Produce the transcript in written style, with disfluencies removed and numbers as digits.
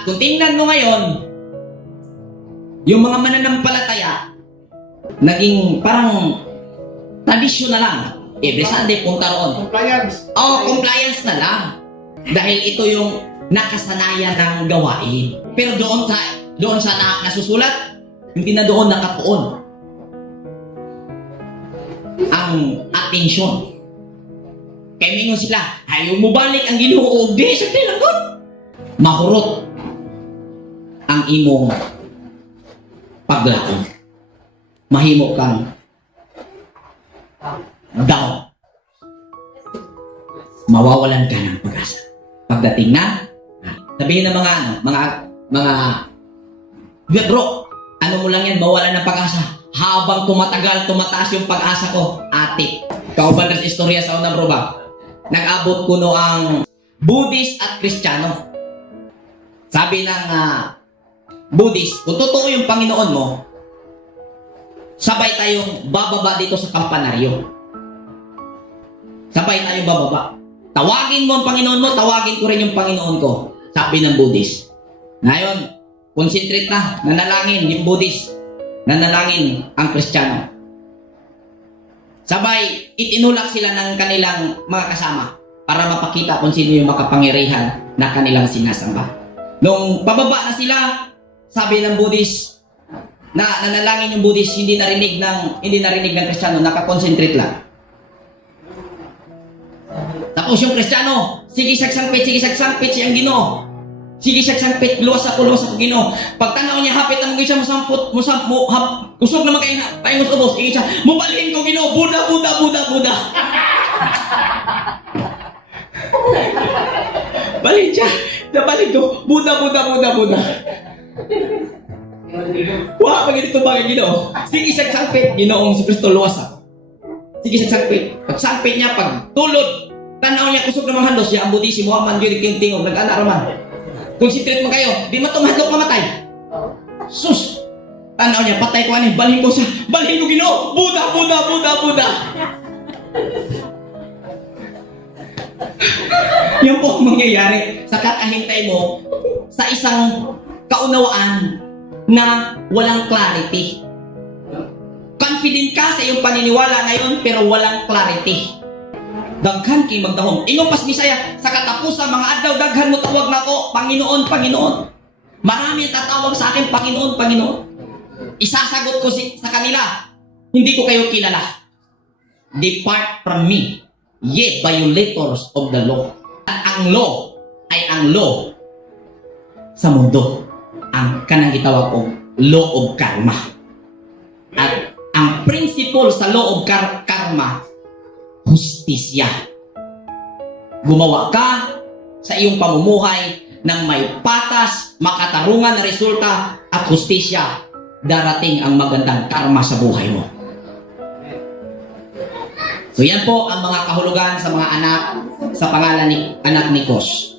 At kung tingnan mo ngayon, yung mga mananampalataya, naging parang tradisyon na lang. Every Sunday, punta roon. Compliance. Compliance na lang. Dahil ito yung nakasanayan ng gawain. Pero doon sa nasusulat, hindi na doon nakatuon ang atensyon. Kaya mingon sila, ayaw mo balik ang Ginoo. Di, sakti lang doon. Mahurot ang imong paglaon. Mahimo kang down. Mawawalan ka ng pag-asa. Pagdating na, sabihin ng mga bro, ano mo lang yan, mawalan ng pag-asa. Habang tumataas yung pag-asa ko, ate, kauban sa istorya sa unang roba, nag-abot ko no ang Buddhist at Kristiyano. Sabi ng Buddhist, kung totoo yung Panginoon mo, sabay tayong bababa dito sa kampanaryo. Sabay tayong bababa. Tawagin mo ang Panginoon mo, tawagin ko rin yung Panginoon ko. Sabi ng Buddhist. Ngayon, concentrate na, nanalangin yung Buddhist, nanalangin ang Kristiyano. Sabay, itinulak sila ng kanilang mga kasama para mapakita kung sino yung makapangyarihan na kanilang sinasamba. Nung pababa na sila, sabi ng Buddhist, na nanalangin yung Buddhist, hindi narinig ng Kristiyano, nakakonsentrate lang. Tapos yung Kristiyano, sige sagsangpit siyang Ginoo. Sige sagsangpit, luwas ako Ginoo. Pagtanaw niya, hapit ang mga siya, usog naman kayo na, paingos ubos, ingin siya, mubalhin ko Ginoo, Buddha. Balhin siya, nabalhin ko, Buddha. Wah, pag ito bagay Ginoo. Sige sagsangpit, Ginoong si Kristo, luwas ako. Sige sagsangpit. Pagsangpit niya, pag tulod, tanaw niya, kusog namang handos niya, ang Buddhist, si Muhammad yun, tingting, nag-anak raman. Concentrate mo kayo, di matong hadlok mamatay. Sus! Tanaw niya, patay ko ani, balhin ko siya, balhin ko Ginoo, Buddha. Yan po ang mangyayari sa kakahintay mo sa isang kaunawaan na walang clarity. Confident ka sa iyong paniniwala ngayon pero walang clarity. Daghan kay magdahom. Ingon pas Bisaya, sa katapusan mga adlaw daghan mo tawag nako, Panginoon. Marami ang tatawag sa akin, Panginoon. Isasagot ko sa kanila, hindi ko kayo kilala. Depart from me, ye violators of the law. At ang law ay ang law sa mundo. Ang kanang gitawag og law of karma. At ang principle sa law of karma, hustisya. Gumawa ka sa iyong pamumuhay ng may patas, makatarungan na resulta at hustisya, darating ang magandang karma sa buhay mo. So yan po ang mga kahulugan sa mga anak sa pangalan ni anak ni Kos.